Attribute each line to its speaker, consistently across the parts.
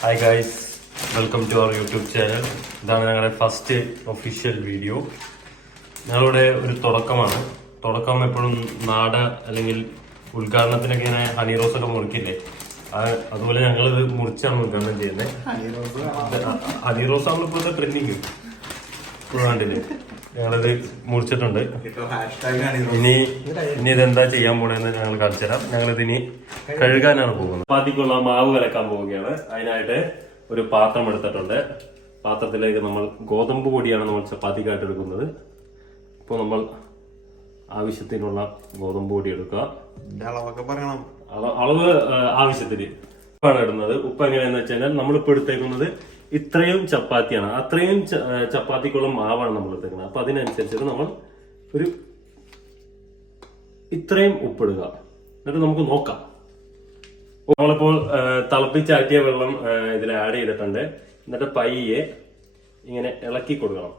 Speaker 1: Hi guys welcome to our YouTube channel ഇതാണ് ഞങ്ങളുടെ first official video ഞങ്ങളുടെ ഒരു തുടക്കമാണ്. തുടക്കം എപ്പോഴും നാട് അല്ലെങ്കിൽ ഉദ്ഘാടനത്തിനൊക്കെ ഇങ്ങനെ ഹണി റോസൊക്കെ മുറിക്കില്ലേ? അത് അതുപോലെ ഞങ്ങളിത് മുറിച്ചാണ് ഉദ്ഘാടനം ചെയ്യുന്നത് ഹണി റോസ് ആണ് ഇപ്പോഴത്തെ ട്രെൻഡിങ് കണ്ടില്ലേ ഞങ്ങളിത് മുറിച്ചിട്ടുണ്ട്. ഇനി ഇനി ഇതെന്താ ചെയ്യാൻ പോണെന്ന് ഞങ്ങൾ കാണിച്ചു തരാം. ഇനി ഇതിനി കഴുകാനാണ് പോകുന്നത്. ചപ്പാത്തിക്കുള്ള മാവ് കലക്കാൻ പോവുകയാണ്. അതിനായിട്ട് ഒരു പാത്രം എടുത്തിട്ടുണ്ട്. പാത്രത്തിലേക്ക് നമ്മൾ ഗോതമ്പ് പൊടിയാണ് നമ്മൾ ചപ്പാത്തിക്കായിട്ട് എടുക്കുന്നത്. ഇപ്പോൾ നമ്മൾ ആവശ്യത്തിനുള്ള ഗോതമ്പ് പൊടി എടുക്കുക.
Speaker 2: അളവൊക്കെ പറയണം.
Speaker 1: അളവ് ആവശ്യത്തിന്. ഉപ്പാണ് ഇടുന്നത്. ഉപ്പ് എങ്ങനെയാന്ന് വെച്ചാൽ കഴിഞ്ഞാൽ നമ്മളിപ്പോൾ എടുത്തേക്കുന്നത് ഇത്രയും ചപ്പാത്തിയാണ്. അത്രയും ചപ്പാത്തിക്കുള്ള മാവാണ് നമ്മൾ എടുത്തേക്കുന്നത്. അപ്പൊ അതിനനുസരിച്ചിട്ട് നമ്മൾ ഒരു ഇത്രയും ഉപ്പിടുക എന്നിട്ട് നമുക്ക് നോക്കാം. നമ്മളിപ്പോൾ തിളപ്പിച്ചാറ്റിയ വെള്ളം ഇതിൽ ആഡ് ചെയ്തിട്ടുണ്ട്. എന്നിട്ട് പയ്യെ ഇങ്ങനെ ഇളക്കി കൊടുക്കണം.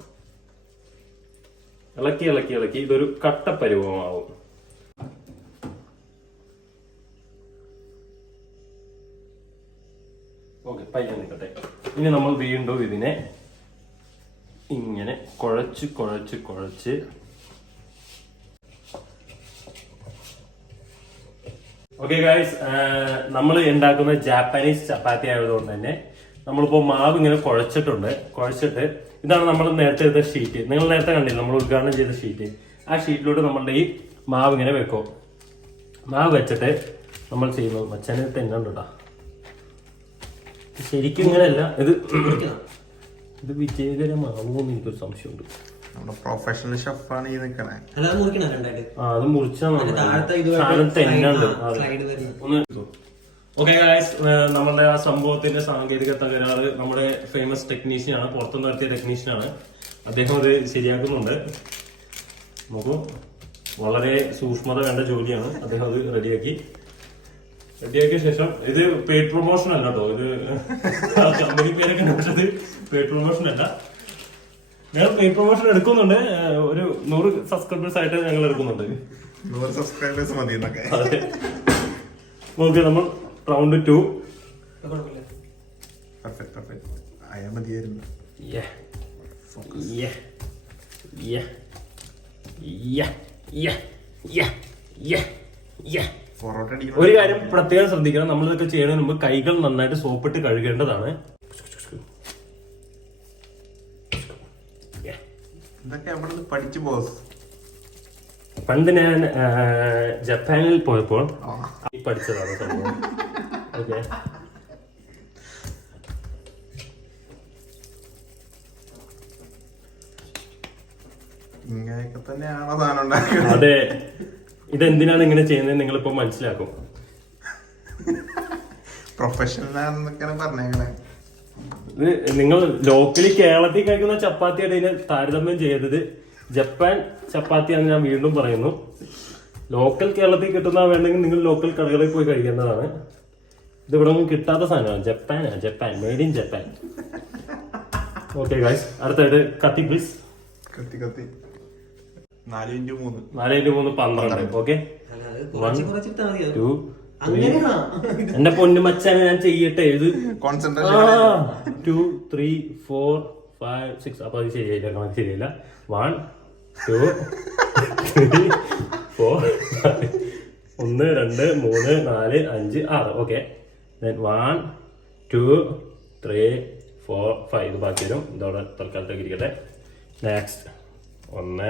Speaker 1: ഇളക്കി ഇളക്കി ഇളക്കി ഇതൊരു കട്ട പയ്യെ നിൽക്കട്ടെ ഇനി നമ്മൾ വീണ്ടും ഇതിനെ ഇങ്ങനെ കുഴച്ച് കുഴച്ച് കുഴച്ച് ഓക്കെ ഗായ്സ് നമ്മൾ ഉണ്ടാക്കുന്ന ജാപ്പാനീസ് ചപ്പാത്തി ആയതുകൊണ്ട് തന്നെ നമ്മളിപ്പോ മാവ് ഇങ്ങനെ കുഴച്ചിട്ടുണ്ട്. കുഴച്ചിട്ട് ഇതാണ് നമ്മൾ നേരത്തെ ചെയ്ത ഷീറ്റ് നിങ്ങൾ നേരത്തെ കണ്ടില്ല നമ്മൾ ഉദ്ഘാടനം ചെയ്ത ഷീറ്റ് ആ ഷീറ്റിലൂടെ നമ്മളുടെ ഈ മാവ് ഇങ്ങനെ വെക്കും. മാവ് വെച്ചിട്ട് നമ്മൾ ചെയ്യുന്നത് മച്ചനെ തെന്നുണ്ട് ശരിക്കും ഇങ്ങനെയല്ല. ഇത് ഇത് വിജയകരമാകുമോ എന്ന് എനിക്കൊരു സംശയമുണ്ട്.
Speaker 2: നമ്മുടെ പ്രൊഫഷണൽ ഷെഫാണ് ഈ നിക്കണേ.
Speaker 3: മുറിക്കണം രണ്ടായിട്ട്?
Speaker 1: ആ അത് മുറിച്ചാൽ ഓക്കെ ഗായ്സ് നമ്മളുടെ ആ സംഭവത്തിന്റെ സാങ്കേതിക തകരാറ് നമ്മുടെ ഫേമസ് ടെക്നീഷ്യൻ ആണ് പുറത്തു നിർത്തിയ ടെക്നീഷ്യൻ ആണ്. അദ്ദേഹം അത് ശരിയാക്കുന്നുണ്ട്. നോക്കൂ. വളരെ സൂക്ഷ്മത വേണ്ട ജോലിയാണ്. അദ്ദേഹം അത് റെഡിയാക്കി റെഡിയാക്കിയ ശേഷം ഇത് പെയ്ഡ് പ്രൊമോഷൻ അല്ല കേട്ടോ ഇത് കമ്പനി പേരൊക്കെ പക്ഷത് പെയ്ഡ് പ്രൊമോഷൻ അല്ല. ഞങ്ങൾ പെയ്ഡ് പ്രൊമോഷൻ എടുക്കുന്നുണ്ട്. ഒരു നൂറ് സബ്സ്ക്രൈബേഴ്സ് ആയിട്ട് ഞങ്ങൾ എടുക്കുന്നുണ്ട്.
Speaker 2: നൂറ് സബ്സ്ക്രൈബേഴ്സ് മതി എന്നൊക്കെ.
Speaker 1: ഓക്കെ നമ്മൾ round two
Speaker 3: Yeah,
Speaker 2: perfect perfect yeah, മതിയായിരുന്നു yeah. അടിക്കണം
Speaker 1: ഒരു കാര്യം പ്രത്യേകം ശ്രദ്ധിക്കണം. നമ്മൾ ഇതൊക്കെ ചെയ്യുന്നതിന് മുമ്പ് കൈകൾ നന്നായിട്ട് സോപ്പിട്ട് കഴുകേണ്ടതാണ്.
Speaker 2: പഠിച്ചു ബോസ്
Speaker 1: പണ്ട് ഞാൻ ജപ്പാനിൽ പോയപ്പോൾ പഠിച്ചതാണ് സംഭവം. ഓക്കെ.
Speaker 2: ഇങ്ങനെയൊക്കെ തന്നെയാണോ സാധനം ഉണ്ടാക്കുന്നത്?
Speaker 1: അതെ. ഇതെന്തിനാണ് ഇങ്ങനെ ചെയ്യുന്നത് നിങ്ങളിപ്പോ മനസ്സിലാക്കും.
Speaker 2: പ്രൊഫഷണൽ ആണെന്നൊക്കെയാണ് പറഞ്ഞേക്കണേ.
Speaker 1: ഇത് നിങ്ങൾ ലോക്കലി കേരളത്തിൽ കഴിക്കുന്ന ചപ്പാത്തിയായിട്ട് ഇതിനെ താരതമ്യം ചെയ്തത്. ജപ്പാൻ ചപ്പാത്തിയാണെന്ന് ഞാൻ വീണ്ടും പറയുന്നു. ലോക്കൽ കേരളത്തിൽ കിട്ടുന്ന വേണ്ടെങ്കിൽ നിങ്ങൾ ലോക്കൽ കടകളിൽ പോയി കഴിക്കേണ്ടതാണ്. ഇത് ഇവിടെ ഒന്നും കിട്ടാത്ത സാധനമാണ്. ജപ്പാനാ Japan. Made in Japan. Okay guys അടുത്തായിട്ട് കത്തി പ്ലീസ്
Speaker 2: കത്തി കത്തി. നാല് ഇഞ്ചു മൂന്ന്.
Speaker 1: നാല് ഇന്റു മൂന്ന് പന്ത്രണ്ട്. ഓക്കെ?
Speaker 3: അല്ലാതെ കുറച്ച് കുറച്ചിട്ടാ മതി അത്.
Speaker 1: ടു എന്റെ പൊന്നു മച്ചാനെ ഞാൻ ചെയ്യട്ടെ? ഇത് two three four five six. അപ്പൊ അത് ശരിയായില്ല കണക്ക് ശരിയല്ല വൺ ടു ത്രീ ഫോർ ഒന്ന് രണ്ട് മൂന്ന് നാല് അഞ്ച് ആറ്. Okay. One two three four five ഇത് ബാക്കി വരും ഇതോടെ തൽക്കാലത്തേക്ക് ഇരിക്കട്ടെ. നെക്സ്റ്റ് ഒന്ന്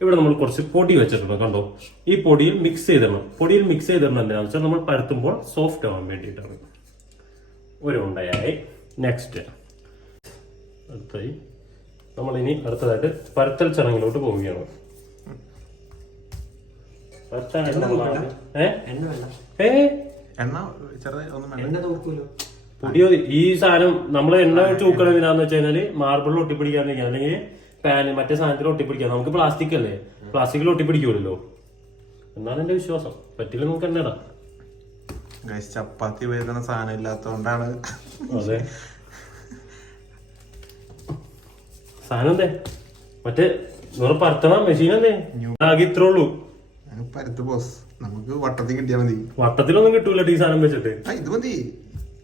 Speaker 1: ഇവിടെ നമ്മൾ കുറച്ച് പൊടി വെച്ചിട്ടുണ്ട് കണ്ടോ? ഈ പൊടിയിൽ മിക്സ് ചെയ്തിടണം. പൊടിയിൽ മിക്സ് ചെയ്തിടണം എന്താണെന്ന് വെച്ചാൽ നമ്മൾ പരത്തുമ്പോൾ സോഫ്റ്റ് ആവാൻ വേണ്ടിയിട്ടാണ്. ഒരു ഉണ്ടയായി. നെക്സ്റ്റ് അടുത്തായി ഇനി അടുത്തതായിട്ട് പരത്തൽ ചടങ്ങിലോട്ട് പോവുകയാണ്. പരത്താനായിട്ട് നമ്മൾ ആദ്യം- ഏ?
Speaker 3: എണ്ണ വേണ്ട.
Speaker 1: ഏ?
Speaker 2: എണ്ണ ചെറുതായി ഒന്നും വേണ്ട
Speaker 3: എണ്ണ നോക്കൂലോ
Speaker 1: പുതിയ ഈ സാധനം നമ്മൾ എണ്ണ ചൂക്കണം എന്തിനാന്ന് വെച്ച് കഴിഞ്ഞാൽ മാർബിളിൽ ഒട്ടിപ്പിടിക്കാതിരിക്കുക അല്ലെങ്കിൽ പാന് മറ്റേ സാധനത്തിൽ ഒട്ടിപ്പിടിക്കാം. നമുക്ക് പ്ലാസ്റ്റിക് അല്ലേ? പ്ലാസ്റ്റിക്കിൽ ഒട്ടിപ്പിടിക്കൂലല്ലോ എന്നാണ് എന്റെ വിശ്വാസം. പറ്റില്ല നമുക്ക് ഇടാം
Speaker 2: ചപ്പാത്തി വേദന സാധനം ഇല്ലാത്തതുകൊണ്ടാണ്
Speaker 1: അതെ. സാധനം എന്തേ? മറ്റേ നിങ്ങൾ പരത്തണ മെഷീൻ അല്ലേ? ആകെ ഇത്രേ ഉള്ളൂ.
Speaker 2: പരത്ത് ബോസ് നമുക്ക് വട്ടത്തിൽ കിട്ടിയാൽ മതി.
Speaker 1: വട്ടത്തിലൊന്നും കിട്ടൂല ഈ സാധനം വെച്ചിട്ട്.
Speaker 2: ഇത് മതി.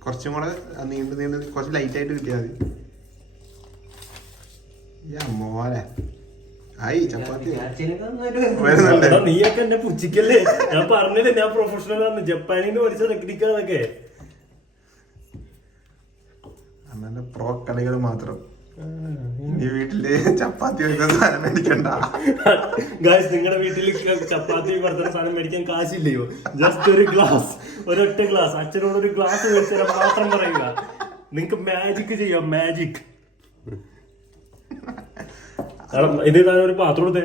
Speaker 2: കുറച്ചും കൂടെ നീണ്ട് നീണ്ട് കുറച്ച് ലൈറ്റ് ആയിട്ട് കിട്ടിയാൽ മതി. ഈ അമ്മോലെ ആയി ചപ്പാത്തി. വരുന്നുണ്ട്.
Speaker 1: നീയൊക്കെ എന്നെ പുച്ചിക്കല്ലേ ഞാൻ പറഞ്ഞില്ലേ ഞാൻ പ്രൊഫഷണൽ ആണ്. ജപ്പാനിൽ നിന്ന് പഠിച്ച ടെക്നിക്കാന്നൊക്കെ
Speaker 2: അന്നെ പ്രോ കളികൾ മാത്രം. ഈ വീട്ടിൽ ചപ്പാത്തി സാധനം മേടിക്കണ്ട.
Speaker 1: ഗായ്സ് നിങ്ങളുടെ വീട്ടിൽ ചപ്പാത്തി പരത്തുന്ന സാധനം മേടിക്കാൻ കാശില്ലയോ? ജസ്റ്റ് ഒരു ഗ്ലാസ് ഒരൊറ്റ ഗ്ലാസ് അച്ഛനോട് ഒരു ഗ്ലാസ് മേടിച്ചാൽ മാത്രം പറയുക. നിങ്ങക്ക് മാജിക് ചെയ്യാം? മാജിക് ഇത് ഒരു പാത്രം എടുത്തേ?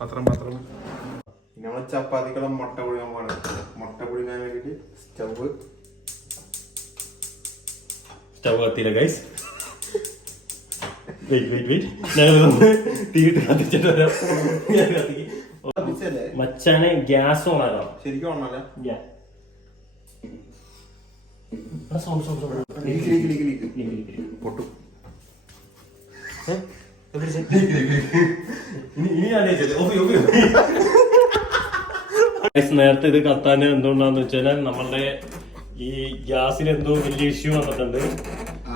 Speaker 2: പത്രം പത്രം. നമ്മൾ ചപ്പാത്തിക്കുള്ള മുട്ട പുഴുങ്ങാൻ പോകണം മുട്ട പുഴുങ്ങാൻ വേണ്ടിട്ട് സ്റ്റവ്
Speaker 1: സ്റ്റവ് കത്തിയില്ല ഗൈസ് വെയിറ്റ് വെയിറ്റ് വെയിറ്റ് ഞങ്ങൾ തീയിട്ട് കത്തിച്ചിട്ട് വരാം. മച്ചാനെ ഗ്യാസ് ഓണാക്കാം
Speaker 2: ശരിക്കും ഓണല്ലേ പൊട്ടും.
Speaker 1: Guys, നേരത്തെ ഇത് കത്താൻ എന്തുകൊണ്ടാന്ന് വെച്ചാൽ നമ്മളുടെ ഈ ഗ്യാസിൽ എന്തോ വലിയ ഇഷ്യൂ വന്നിട്ടുണ്ട്.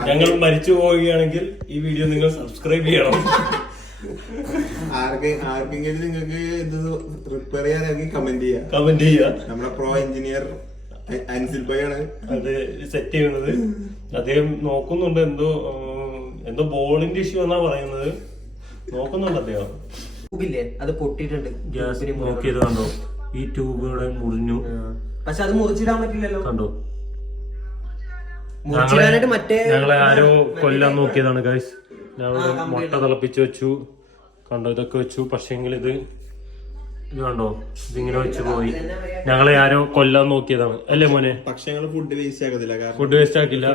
Speaker 1: ഞങ്ങൾ മരിച്ചു പോവുകയാണെങ്കിൽ ഈ വീഡിയോ നിങ്ങൾ സബ്സ്ക്രൈബ് ചെയ്യണം.
Speaker 2: ആർക്ക് ആർക്കെങ്കിലും നിങ്ങൾക്ക് ഇത് റിപ്പയർ ചെയ്യാനാണെങ്കിൽ കമന്റ് ചെയ്യാം.
Speaker 1: കമന്റ് ചെയ്യാം.
Speaker 2: നമ്മുടെ പ്രോ എഞ്ചിനീയർ അൻസിൽ ആണ്.
Speaker 1: അത് സെറ്റ് ചെയ്യുന്നത് അദ്ദേഹം നോക്കുന്നുണ്ട് എന്തോ എന്തോ ബോളിന്റെ ഇഷ്യൂ എന്നാ പറയുന്നത്. നോക്കുന്നുണ്ട് അദ്ദേഹം
Speaker 3: ട്യൂബില്ലേ? അത് പൊട്ടിയിട്ടുണ്ട്.
Speaker 1: ഗ്യാസ്. നോക്കിയത് കണ്ടോ? ഈ ട്യൂബുകളെ മുറിഞ്ഞു.
Speaker 3: പക്ഷെ അത് മുറിച്ചിടാൻ പറ്റില്ലല്ലോ.
Speaker 1: കണ്ടോ? ഞങ്ങളെ ആരോ കൊല്ലാൻ നോക്കിയതാണ് ഗൈസ് ഞങ്ങൾ. മുട്ട തിളപ്പിച്ച് വെച്ചു. കണ്ടോ? ഇതൊക്കെ വെച്ചു. പക്ഷെങ്കിൽ ഇത് ഇത് കണ്ടോ? ഇതിങ്ങനെ വെച്ച് പോയി. ഞങ്ങളെ ആരോ കൊല്ലാൻ നോക്കിയതാണ്. അല്ലേ മോനെ?
Speaker 2: പക്ഷെ ഞങ്ങൾ ഫുഡ് വേസ്റ്റ് ആക്കത്തില്ല. കാരണം
Speaker 1: ഫുഡ് വേസ്റ്റ് ആക്കില്ല.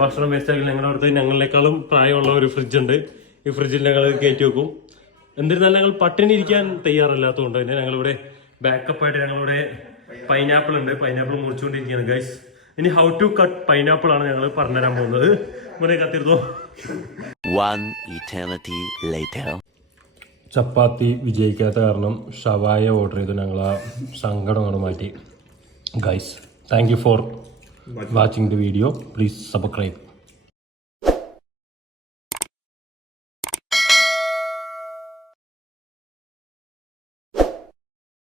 Speaker 1: ഭക്ഷണം വേസ്റ്റ് ആക്കില്ല. ഞങ്ങളുടെ അടുത്ത് ഞങ്ങളെക്കാളും പ്രായമുള്ള ഒരു ഫ്രിഡ്ജ് ഉണ്ട്. ഈ ഫ്രിഡ്ജിൽ ഞങ്ങൾ കയറ്റി വെക്കും. എന്നിരുന്നാലും ഞങ്ങൾ പട്ടിണി ഇരിക്കാൻ തയ്യാറല്ലാത്തതുകൊണ്ട് തന്നെ ഞങ്ങളിവിടെ ബാക്കപ്പായിട്ട് ഞങ്ങളിവിടെ പൈനാപ്പിൾ ഉണ്ട്. പൈനാപ്പിൾ മുറിച്ചുകൊണ്ടിരിക്കുകയാണ് ഗൈസ് ഇനി ഹൗ ടു കട്ട് പൈനാപ്പിൾ ആണ് ഞങ്ങൾ പറഞ്ഞുതരാൻ പോകുന്നത്. മുന്നേ
Speaker 4: കത്തിരുന്നു.
Speaker 1: ചപ്പാത്തി വിജയിക്കാത്ത കാരണം ഷവായ ഓർഡർ ചെയ്തു. ഞങ്ങൾ ആ സങ്കടം അങ്ങോട്ട് മാറ്റി. Guys thank you for watching the video please subscribe